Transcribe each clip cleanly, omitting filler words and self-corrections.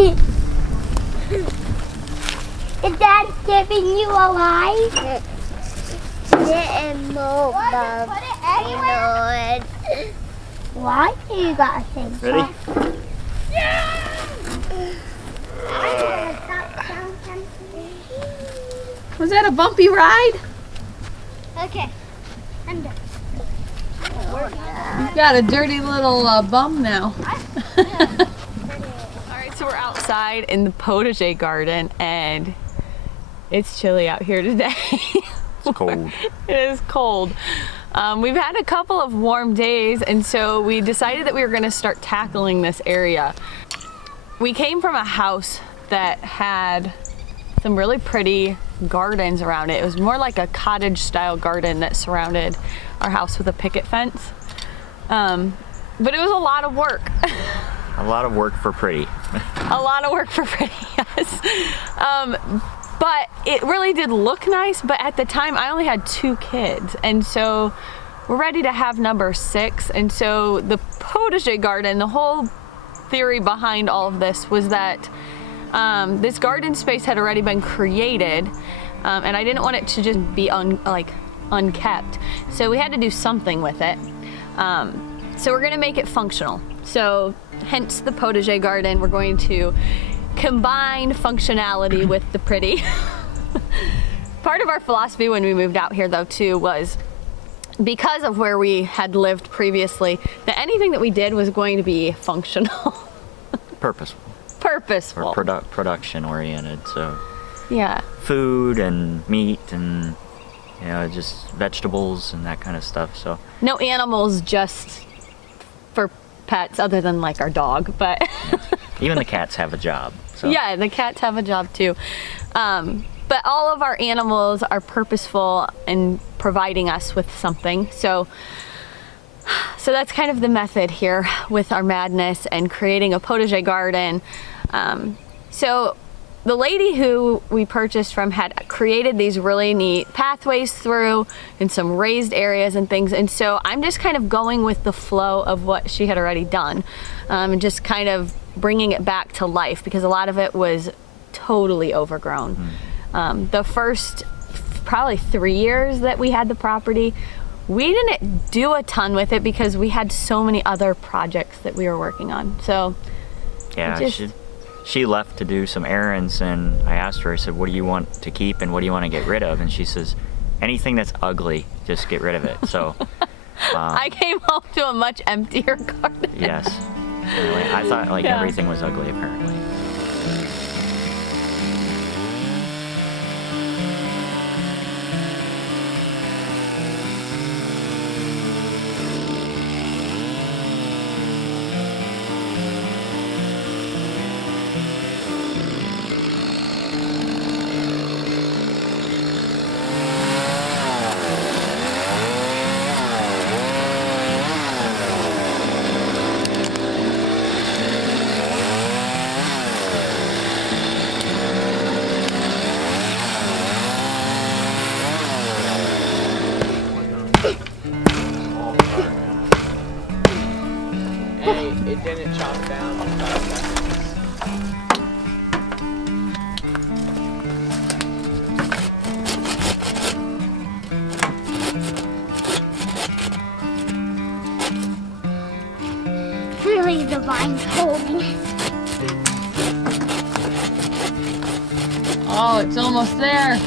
Is Dad giving you a light? Didn't move, Mom. Put it anywhere. Why do you gotta say Ready? Yeah! Was that a bumpy ride? Okay, I'm done. You've got a dirty little bum now. Alright, so we're outside in the potager garden and it's chilly out here today. It's cold. It is cold. We've had a couple of warm days and so we decided that we were going to start tackling this area. We came from a house that had some really pretty gardens around it. It was more like a cottage style garden that surrounded our house with a picket fence. But it was a lot of work. A lot of work for pretty. A lot of work for pretty, yes. But it really did look nice, but at the time I only had 2 kids. And so we're ready to have number 6. And so the potager garden, the whole theory behind all of this was that this garden space had already been created and I didn't want it to just be unkept. So we had to do something with it. So we're gonna make it functional. So hence the potager garden. We're going to combine functionality with the pretty. Part of our philosophy when we moved out here though too was because of where we had lived previously, that anything that we did was going to be functional. Purposeful. Purposeful. Or production oriented, so. Yeah. Food and meat and, you know, just vegetables and that kind of stuff, so. No animals just for pets other than like our dog, but. Yeah. Even the cats have a job, so. Yeah, the cats have a job too. But all of our animals are purposeful in providing us with something. So that's kind of the method here with our madness and creating a potager garden. So the lady who we purchased from had created these really neat pathways through and some raised areas and things. And so I'm just kind of going with the flow of what she had already done and just kind of bringing it back to life because a lot of it was totally overgrown. The first probably 3 years that we had the property, we didn't do a ton with it because we had so many other projects that we were working on. So yeah, she left to do some errands and I asked her, I said, what do you want to keep and what do you want to get rid of? And she says, anything that's ugly, just get rid of it. So I came home to a much emptier garden. Yes. Anyway, I thought like everything was ugly apparently. It didn't chop down. Really, the vine's holding. Oh, it's almost there.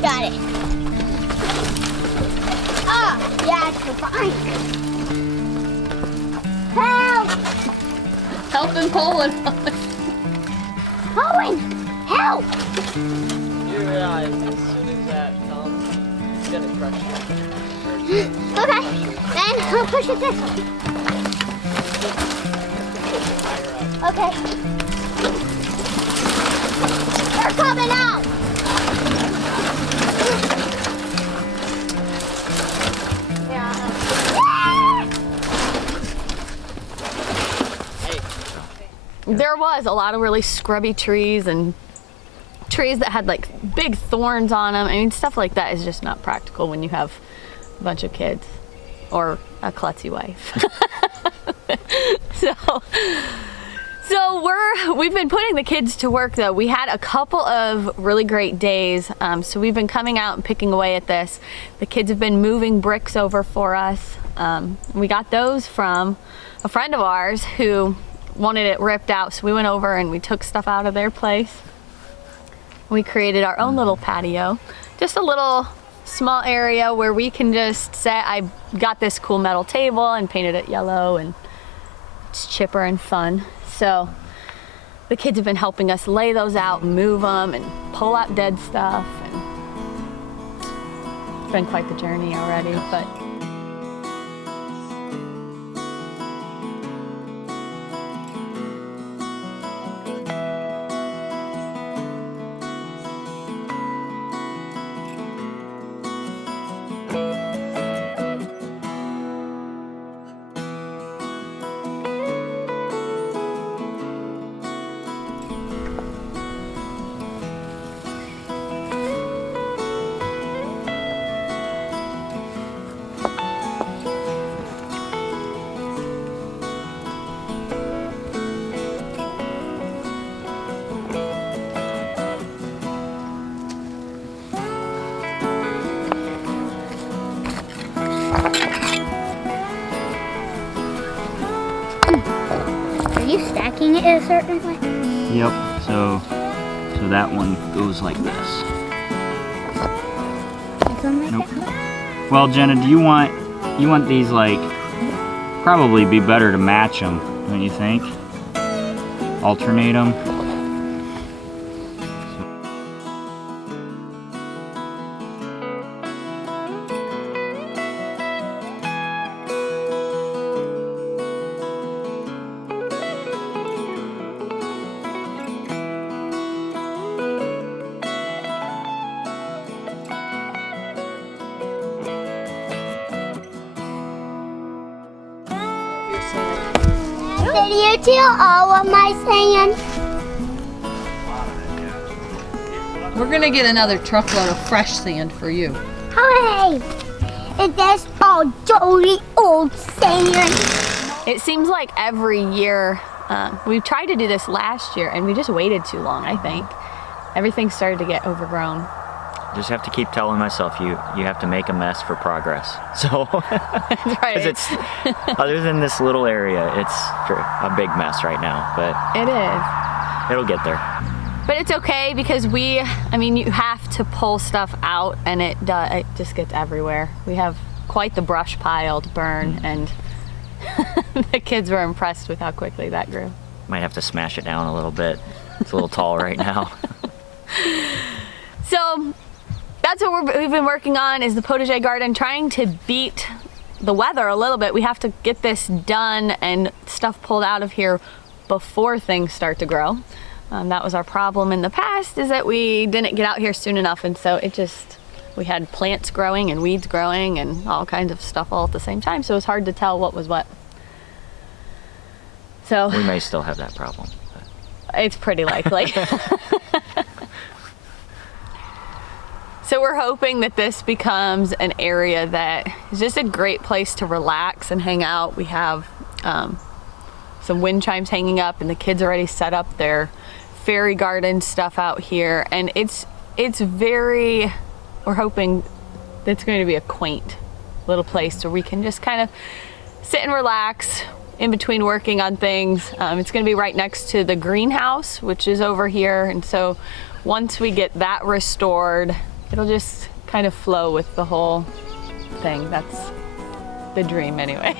Got it. Yeah, it's the vine. Help! Help in Poland. Owen, help! You realize as soon as that comes, it's gonna crush you. Okay, then I'll push it this way. Okay. They're coming out! There was a lot of really scrubby trees and trees that had like big thorns on them. I mean, stuff like that is just not practical when you have a bunch of kids or a klutzy wife. we've been putting the kids to work though. We had a couple of really great days. So we've been coming out and picking away at this. The kids have been moving bricks over for us. We got those from a friend of ours who wanted it ripped out. So we went over and we took stuff out of their place. We created our own little patio. Just a little small area where we can just sit. I got this cool metal table and painted it yellow, and it's chipper and fun. So the kids have been helping us lay those out, move them, and pull out dead stuff. And it's been quite the journey already, but Are you stacking it a certain way? Yep. So that one goes like this. This one like Nope. that? Well, Jenna, do you want these like probably be better to match them, don't you think? Alternate them. Did you do all of my sand? We're gonna get another truckload of fresh sand for you. Hey, is this all jolly old sand? it seems like every year, we tried to do this last year and we just waited too long, I think. Everything started to get overgrown. Just have to keep telling myself you have to make a mess for progress. So, Right. because it's other than this little area, it's a big mess right now. But It is. it'll get there. But it's okay because you have to pull stuff out and it just gets everywhere. We have quite the brush pile to burn, and the kids were impressed with how quickly that grew. Might have to smash it down a little bit. It's a little tall right now. So that's what we've been working on, is the potager garden, trying to beat the weather a little bit. We have to get this done and stuff pulled out of here before things start to grow. That was our problem in the past, is that we didn't get out here soon enough, and so we had plants growing and weeds growing and all kinds of stuff all at the same time, so it was hard to tell what was what. So We may still have that problem. it's pretty likely. So we're hoping that this becomes an area that is just a great place to relax and hang out. We have some wind chimes hanging up, and the kids already set up their fairy garden stuff out here. And we're hoping it's going to be a quaint little place where we can just kind of sit and relax in between working on things. It's going to be right next to the greenhouse, which is over here. And so once we get that restored, it'll just kind of flow with the whole thing. That's the dream anyway.